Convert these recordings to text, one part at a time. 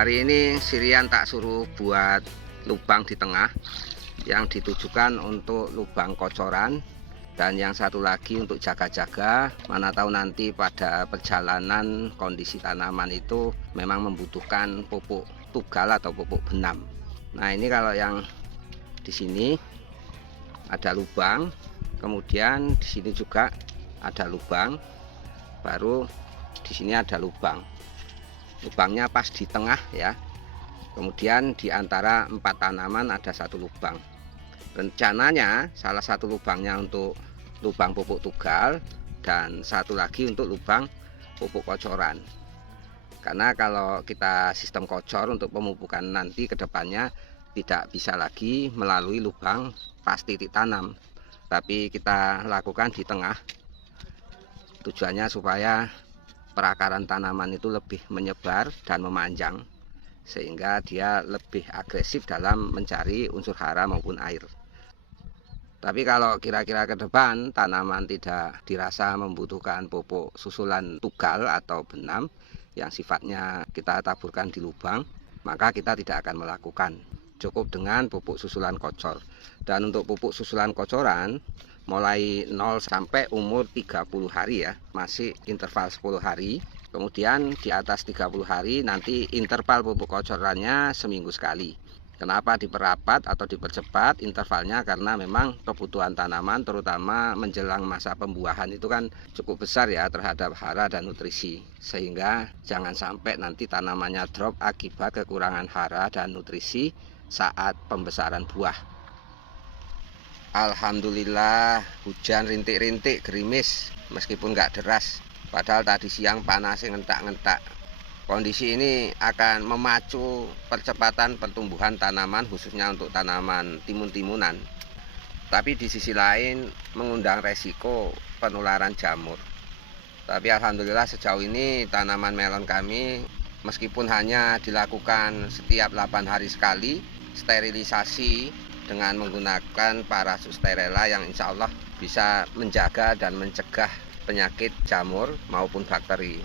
Hari ini Sirian tak suruh buat lubang di tengah yang ditujukan untuk lubang kocoran, dan yang satu lagi untuk jaga-jaga, mana tahu nanti pada perjalanan kondisi tanaman itu memang membutuhkan pupuk tugal atau pupuk benam. Nah, ini kalau yang di sini ada lubang, kemudian di sini juga ada lubang, baru di sini ada lubang. Lubangnya pas di tengah ya. Kemudian di antara 4 tanaman ada satu lubang. Rencananya salah satu lubangnya untuk lubang pupuk tugal dan satu lagi untuk lubang pupuk kocoran. Karena kalau kita sistem kocor untuk pemupukan nanti ke depannya tidak bisa lagi melalui lubang pas titik tanam, tapi kita lakukan di tengah. Tujuannya supaya perakaran tanaman itu lebih menyebar dan memanjang, sehingga dia lebih agresif dalam mencari unsur hara maupun air. Tapi kalau kira-kira ke depan tanaman tidak dirasa membutuhkan pupuk susulan tugal atau benam yang sifatnya kita taburkan di lubang, maka kita tidak akan melakukan. Cukup dengan pupuk susulan kocor. Dan untuk pupuk susulan kocoran mulai 0 sampai umur 30 hari ya, masih interval 10 hari. Kemudian di atas 30 hari nanti interval pupuk kocorannya seminggu sekali. Kenapa diperapat atau dipercepat intervalnya? Karena memang kebutuhan tanaman terutama menjelang masa pembuahan itu kan cukup besar ya terhadap hara dan nutrisi. Sehingga jangan sampai nanti tanamannya drop akibat kekurangan hara dan nutrisi saat pembesaran buah. Alhamdulillah hujan rintik-rintik gerimis meskipun nggak deras, padahal tadi siang panas ngentak-ngentak. Kondisi ini akan memacu percepatan pertumbuhan tanaman khususnya untuk tanaman timun-timunan, tapi di sisi lain mengundang resiko penularan jamur. Tapi alhamdulillah sejauh ini tanaman melon kami meskipun hanya dilakukan setiap 8 hari sekali sterilisasi dengan menggunakan Parasusterella yang insya Allah bisa menjaga dan mencegah penyakit jamur maupun bakteri.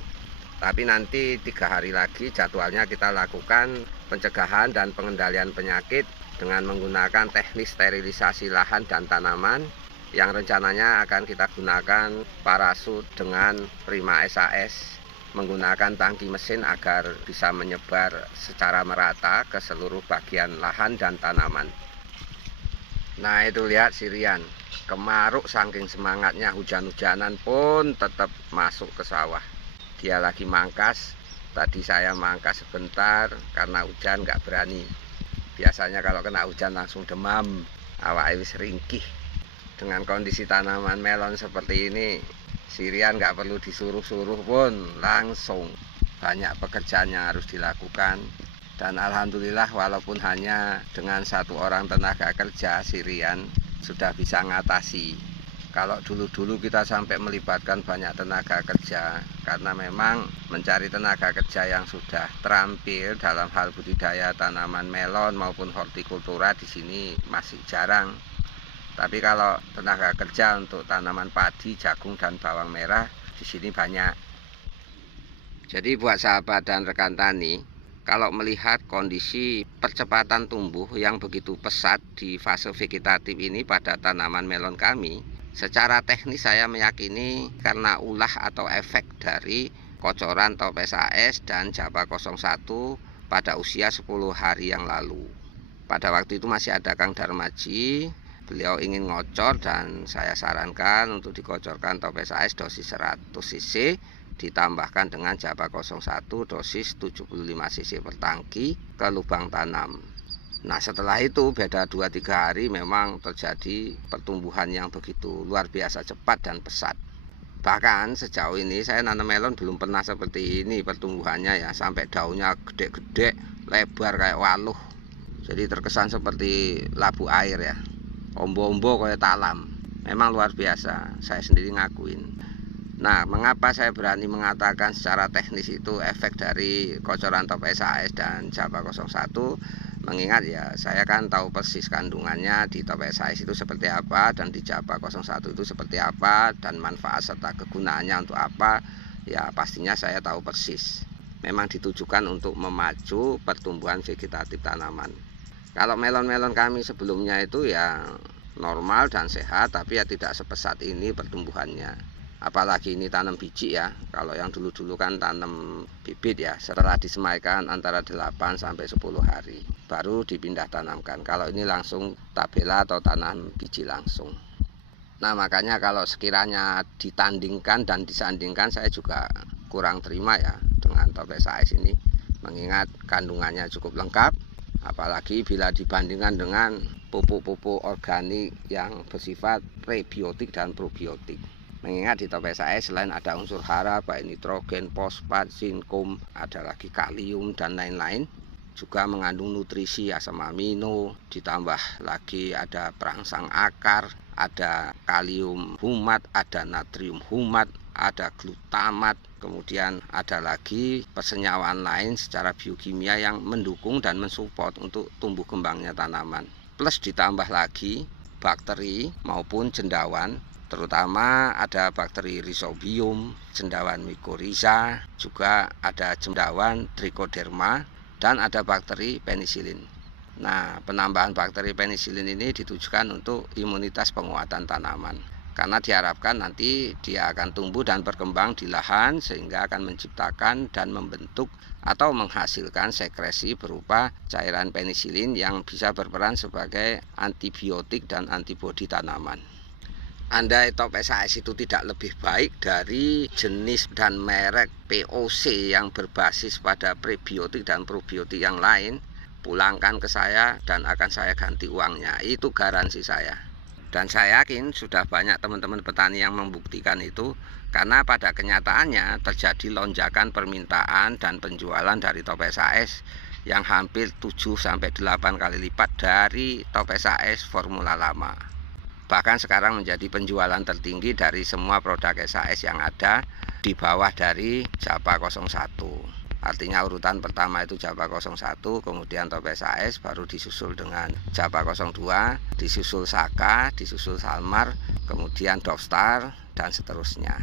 Tapi nanti 3 hari lagi jadwalnya kita lakukan pencegahan dan pengendalian penyakit dengan menggunakan teknik sterilisasi lahan dan tanaman yang rencananya akan kita gunakan parasut dengan Prima SAS, menggunakan tangki mesin agar bisa menyebar secara merata ke seluruh bagian lahan dan tanaman. Nah itu lihat Sirian, kemaruk saking semangatnya, hujan-hujanan pun tetap masuk ke sawah. Dia lagi mangkas, tadi saya mangkas sebentar karena hujan nggak berani. Biasanya kalau kena hujan langsung demam, awak wis ringkih. Dengan kondisi tanaman melon seperti ini, Sirian nggak perlu disuruh-suruh pun langsung banyak pekerjaan yang harus dilakukan. Dan alhamdulillah walaupun hanya dengan 1 orang tenaga kerja, Sirian sudah bisa ngatasi. Kalau dulu-dulu kita sampai melibatkan banyak tenaga kerja, karena memang mencari tenaga kerja yang sudah terampil dalam hal budidaya tanaman melon maupun hortikultura di sini masih jarang. Tapi kalau tenaga kerja untuk tanaman padi, jagung dan bawang merah di sini banyak. Jadi buat sahabat dan rekan tani, kalau melihat kondisi percepatan tumbuh yang begitu pesat di fase vegetatif ini pada tanaman melon kami, secara teknis saya meyakini karena ulah atau efek dari kocoran toples AS dan Japa 01 pada usia 10 hari yang lalu. Pada waktu itu masih ada Kang Darmaji, beliau ingin ngocor dan saya sarankan untuk dikocorkan toples AS dosis 100 cc ditambahkan dengan Japa 01 dosis 75 cc per tangki ke lubang tanam. Nah setelah itu beda 2-3 hari memang terjadi pertumbuhan yang begitu luar biasa cepat dan pesat. Bahkan sejauh ini saya nanam melon belum pernah seperti ini pertumbuhannya ya, sampai daunnya gede-gede, lebar kayak waluh. Jadi terkesan seperti labu air ya, ombo-ombo kayak talam. Memang luar biasa, saya sendiri ngakuin. Nah, mengapa saya berani mengatakan secara teknis itu efek dari kocoran toples AS dan Japa 01? Mengingat ya, saya kan tahu persis kandungannya di toples AS itu seperti apa dan di Japa 01 itu seperti apa dan manfaat serta kegunaannya untuk apa. Ya, pastinya saya tahu persis. Memang ditujukan untuk memacu pertumbuhan vegetatif tanaman. Kalau melon-melon kami sebelumnya itu ya normal dan sehat, tapi ya tidak sepesat ini pertumbuhannya. Apalagi ini tanam biji ya. Kalau yang dulu-dulu kan tanam bibit ya, setelah disemaikan antara 8 sampai 10 hari baru dipindah tanamkan. Kalau ini langsung tabela atau tanam biji langsung. Nah, makanya kalau sekiranya ditandingkan dan disandingkan, saya juga kurang terima ya dengan toples AS ini, mengingat kandungannya cukup lengkap. Apalagi bila dibandingkan dengan pupuk-pupuk organik yang bersifat prebiotik dan probiotik. Mengingat di toples AS selain ada unsur hara, baik nitrogen, fosfat, zinkum, ada lagi kalium dan lain-lain. Juga mengandung nutrisi asam amino, ditambah lagi ada perangsang akar, ada kalium humat, ada natrium humat, ada glutamat, kemudian ada lagi persenyawaan lain secara biokimia yang mendukung dan mensupport untuk tumbuh kembangnya tanaman. Plus ditambah lagi bakteri maupun cendawan, terutama ada bakteri Rhizobium, cendawan mycorrhiza, juga ada cendawan Trichoderma, dan ada bakteri penisilin. Nah, penambahan bakteri penisilin ini ditujukan untuk imunitas penguatan tanaman. Karena diharapkan nanti dia akan tumbuh dan berkembang di lahan sehingga akan menciptakan dan membentuk atau menghasilkan sekresi berupa cairan penisilin yang bisa berperan sebagai antibiotik dan antibodi tanaman. Andai toples AS itu tidak lebih baik dari jenis dan merek POC yang berbasis pada prebiotik dan probiotik yang lain, pulangkan ke saya dan akan saya ganti uangnya. Itu garansi saya. Dan saya yakin sudah banyak teman-teman petani yang membuktikan itu, karena pada kenyataannya terjadi lonjakan permintaan dan penjualan dari toples AS yang hampir 7-8 kali lipat dari toples AS formula lama. Bahkan sekarang menjadi penjualan tertinggi dari semua produk SAS yang ada di bawah dari Japa 01. Artinya urutan pertama itu Japa 01, kemudian toples AS, baru disusul dengan Japa 02, disusul Saka, disusul Salmar, kemudian Dovstar, dan seterusnya.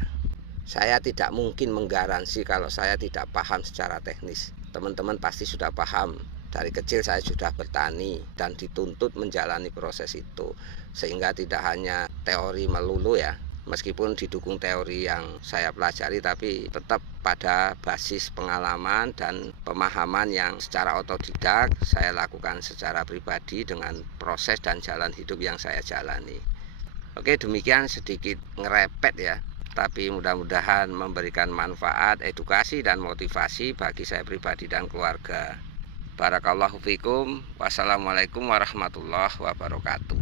Saya tidak mungkin menggaransi kalau saya tidak paham secara teknis. Teman-teman pasti sudah paham. Dari kecil saya sudah bertani dan dituntut menjalani proses itu. Sehingga tidak hanya teori melulu ya. Meskipun didukung teori yang saya pelajari, tapi tetap pada basis pengalaman dan pemahaman yang secara otodidak saya lakukan secara pribadi dengan proses dan jalan hidup yang saya jalani. Oke, demikian sedikit ngerepet ya, tapi mudah-mudahan memberikan manfaat, edukasi dan motivasi bagi saya pribadi dan keluarga. Barakallahu fikum. Wassalamualaikum warahmatullahi wabarakatuh.